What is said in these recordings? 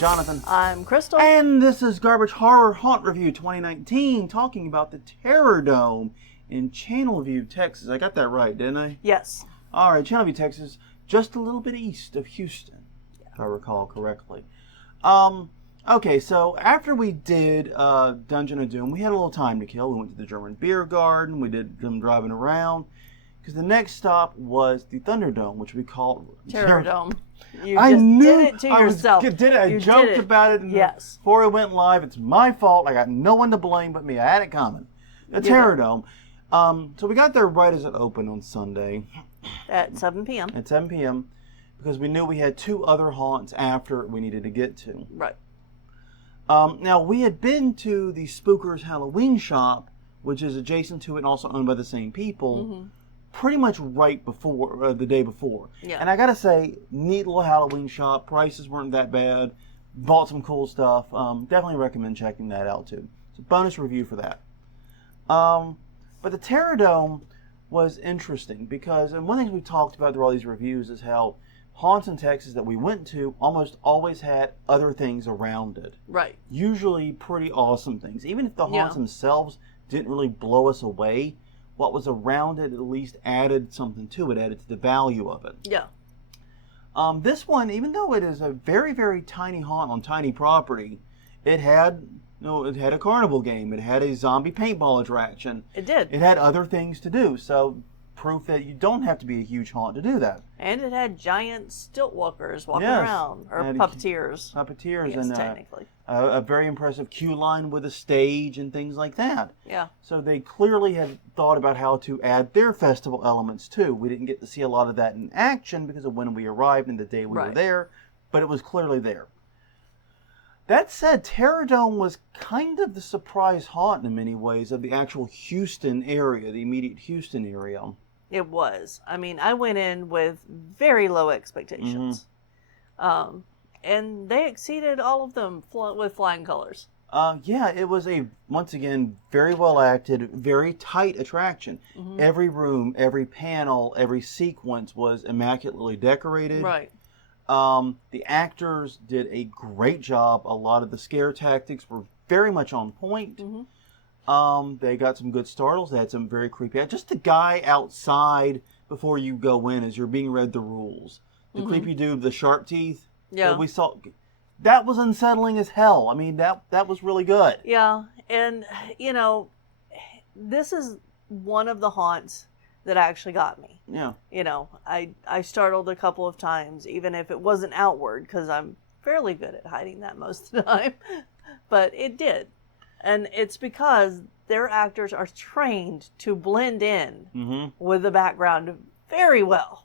Jonathan. I'm Crystal. And this is Garbage Horror Haunt Review 2019, talking about the Terror Dome in Channelview, Texas. I got that right, didn't I? Yes. All right, Channelview, Texas, just a little bit east of Houston, if I recall correctly. Okay, so after we did Dungeon of Doom, we had a little time to kill. We went to the German beer garden. We did them driving around. Because the next stop was the Thunderdome, which we called Terror Dome. You I just knew did it to yourself. I joked about it before it went live. It's my fault. I got no one to blame but me. I had it coming. The Terror Dome. So we got there right as it opened on Sunday. At 7 p.m. At 7 p.m. Because we knew we had two other haunts after we needed to get to. Right. Now, we had been to the Spookers Halloween shop, which is adjacent to it and also owned by the same people, pretty much right before, the day before. Yeah. And I gotta say, neat little Halloween shop. Prices weren't that bad. Bought some cool stuff. Definitely recommend checking that out, too. It's a bonus review for that. But the Terror Dome was interesting because, and one thing we talked about through all these reviews is how haunts in Texas that we went to almost always had other things around it. Right. Usually pretty awesome things. Even if the haunts themselves didn't really blow us away, what was around it at least added something to it, added to the value of it. Yeah. This one, even though it is a very, very tiny haunt on tiny property, it had a carnival game. It had a zombie paintball attraction. It did. It had other things to do. So proof that you don't have to be a huge haunt to do that. And it had giant stilt walkers walking around, or puppeteers. Puppeteers, yes, and technically. A very impressive queue line with a stage and things like that. Yeah. So they clearly had thought about how to add their festival elements too. We didn't get to see a lot of that in action because of when we arrived and the day we were there, but it was clearly there. That said, Terror Dome was kind of the surprise haunt in many ways of the actual Houston area, the immediate Houston area. It was. I mean, I went in with very low expectations. And they exceeded all of them with flying colors. Yeah, it was once again, very well acted, very tight attraction. Every room, every panel, every sequence was immaculately decorated. Right. The actors did a great job. A lot of the scare tactics were very much on point. They got some good startles. They had some very creepy. Just the guy outside before you go in as you're being read the rules. The creepy dude with the sharp teeth. Yeah. That we saw. That was unsettling as hell. I mean, that was really good. Yeah. And, this is one of the haunts that actually got me. Yeah. I startled a couple of times, even if it wasn't outward, because I'm fairly good at hiding that most of the time. But it did. And it's because their actors are trained to blend in with the background very well.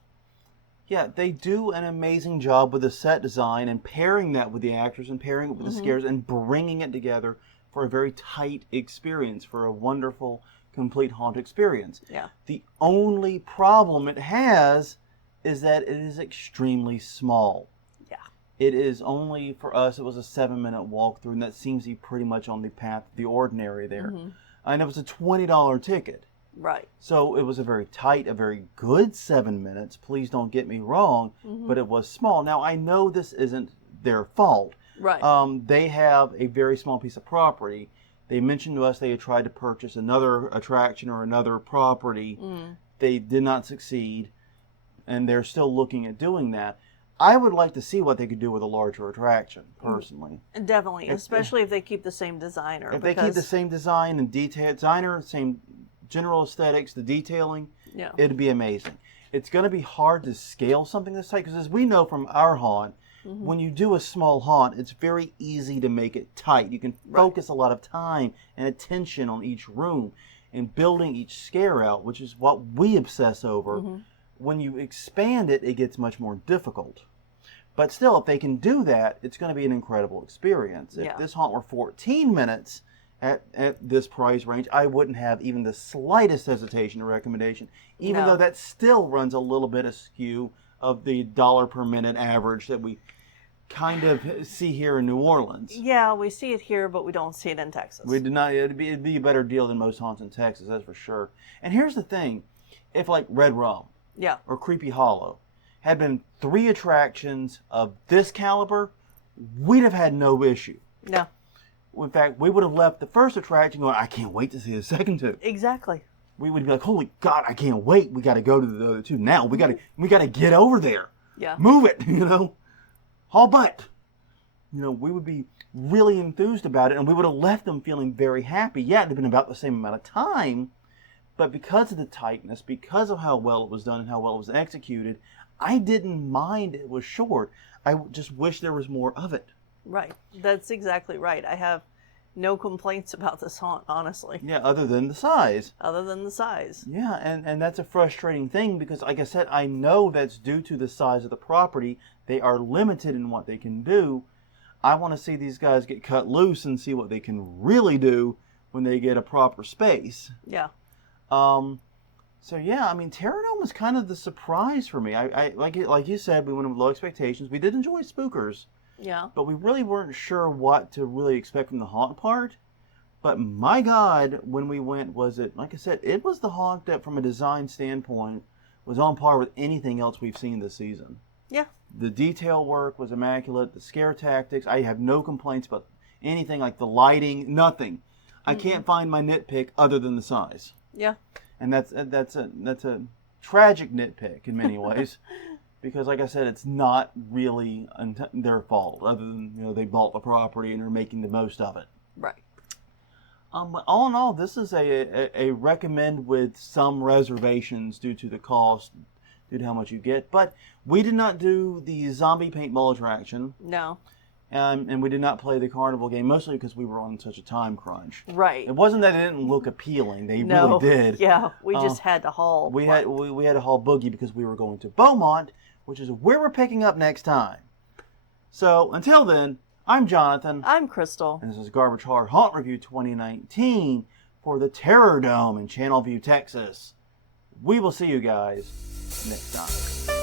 Yeah, they do an amazing job with the set design and pairing that with the actors and pairing it with the scares and bringing it together for a very tight experience, for a wonderful, complete haunt experience. Yeah. The only problem it has is that it is extremely small. It is only, for us, it was a 7-minute walkthrough, and that seems to be pretty much on the path of the ordinary there. And it was a $20 ticket. Right. So it was a very tight, a very good 7 minutes. Please don't get me wrong, but it was small. Now, I know this isn't their fault. Right. They have a very small piece of property. They mentioned to us they had tried to purchase another attraction or another property. They did not succeed, and they're still looking at doing that. I would like to see what they could do with a larger attraction, personally. Definitely, especially if they keep the same designer. If they keep the same design and designer, same general aesthetics, the detailing, it'd be amazing. It's going to be hard to scale something this tight, because as we know from our haunt, when you do a small haunt, it's very easy to make it tight. You can focus a lot of time and attention on each room and building each scare out, which is what we obsess over. When you expand it, it gets much more difficult. But still, if they can do that, it's going to be an incredible experience. If this haunt were 14 minutes at this price range, I wouldn't have even the slightest hesitation or recommendation, even though that still runs a little bit askew of the dollar per minute average that we kind of see here in New Orleans. Yeah, we see it here, but we don't see it in Texas. We do not. It'd be a better deal than most haunts in Texas, that's for sure. And here's the thing. If like Red Rum or Creepy Hollow had been 3 attractions of this caliber, we'd have had no issue. Yeah. In fact, we would have left the first attraction going, I can't wait to see the second two. Exactly. We would be like, holy God, I can't wait. We got to go to the other two now. We got to get over there. Yeah. Move it, Haul butt. We would be really enthused about it, and we would have left them feeling very happy. Yeah, it'd have been about the same amount of time, but because of the tightness, because of how well it was done and how well it was executed, I didn't mind it was short. I just wish there was more of it. Right. That's exactly right. I have no complaints about this haunt, honestly. Yeah, other than the size. Yeah, and that's a frustrating thing because, like I said, I know that's due to the size of the property. They are limited in what they can do. I want to see these guys get cut loose and see what they can really do when they get a proper space. Yeah. So yeah, Terradome was kind of the surprise for me. I like you said, we went with low expectations. We did enjoy Spookers. Yeah. But we really weren't sure what to really expect from the haunt part. But my God, when we went, like I said, it was the haunt that from a design standpoint was on par with anything else we've seen this season. Yeah. The detail work was immaculate. The scare tactics, I have no complaints about anything like the lighting, nothing. I can't find my nitpick other than the size. Yeah. And that's a tragic nitpick in many ways. Because, like I said, it's not really their fault, other than they bought the property and are making the most of it. Right. But all in all, this is a recommend with some reservations due to the cost, due to how much you get. But we did not do the zombie paintball attraction. No. And we did not play the carnival game, mostly because we were on such a time crunch. Right. It wasn't that it didn't look appealing; they really did. Yeah, we just had to haul. We had to haul Boogie because we were going to Beaumont, which is where we're picking up next time. So, until then, I'm Jonathan. I'm Crystal. And this is Garbage Horror Haunt Review 2019 for the Terror Dome in Channelview, Texas. We will see you guys next time.